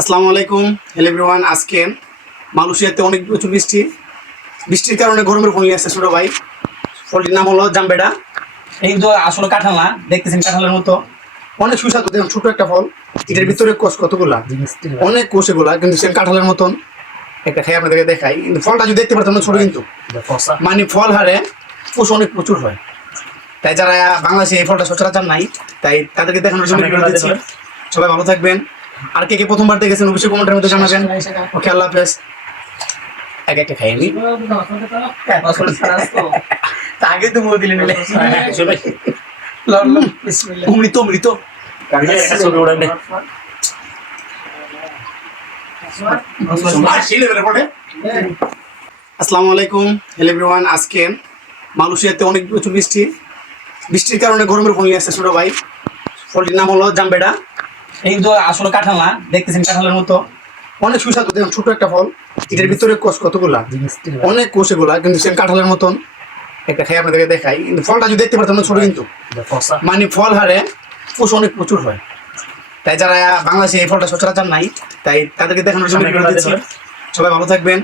আসসালামু আলাইকুম hello everyone. আজকে মালয়েশিয়াতে অনেক প্রচুর বৃষ্টির কারণে গরমের ফল নিয়ে আসছে ছোট ভাই। ফলটির নাম হলো জামবেডা। এই কিন্তু আসলে কাঁঠাল না, দেখতেছেন কাঁঠালের মতো অনেক সুস্বাদু। দেখুন ছোট একটা ফল, এটার ভিতরে কোষ কতগুলা, অনেক কোষ এগুলা, কিন্তু সেম কাঁঠালের মতন। একটা খাই আপনাদেরকে দেখাই, কিন্তু ফলটা যদি দেখতে পারতাম ছোট, কিন্তু মানে ফল হারে কোষ অনেক প্রচুর হয়। তাই যারা বাংলাদেশে এই ফলটা সচরাচর নাই, তাই তাদেরকে দেখানোর জন্য ভিডিও দিচ্ছি। সবাই ভালো থাকবেন। আর কে কে প্রথমবার দেখেছেন অবশ্যই কমেন্টের মধ্যে জানাবেন। ওকে, আল্লাহ হাফেজ। আগে একটা খাই আমি, আগে তো মুখ দিলে নিলে অমৃত অমৃত। আসসালামু আলাইকুম হ্যালো এভরিওয়ান। আজকে মালয়েশিয়াতে অনেক প্রচুর বৃষ্টির কারণে গরমের ফল নিয়ে আসছে ছোট ভাই। ফলটির নাম হলো জামবেডা। এই কিন্তু আসলে কাঁঠাল না, দেখতেছেন কাঁঠালের মতো অনেক সুস্বাদু। দেখুন ছোট একটা ফল, এটার ভিতরে কোষ কতগুলা, অনেক কোষ এগুলা, কিন্তু সেম কাঁঠালের মতন। একটা খাই আপনাদেরকে দেখাই, কিন্তু ফলটা যদি দেখতে পারতাম ছোট, কিন্তু মানে ফল হারে কোষ অনেক প্রচুর হয়। তাই যারা বাংলাদেশে এই ফলটা সচরাচর নাই, তাই তাদেরকে দেখানোর জন্য ভিডিও দিচ্ছি। সবাই ভালো থাকবেন।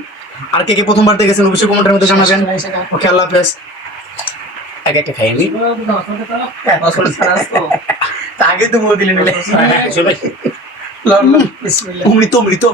আর কে কে প্রথমবার দেখেছেন অবশ্যই কমেন্টের মধ্যে জানাবেন। ওকে, আল্লাহ হাফেজ। আগে একটা খাই আমি, আগে তো মুখ দিলে নিলে অমৃত অমৃত।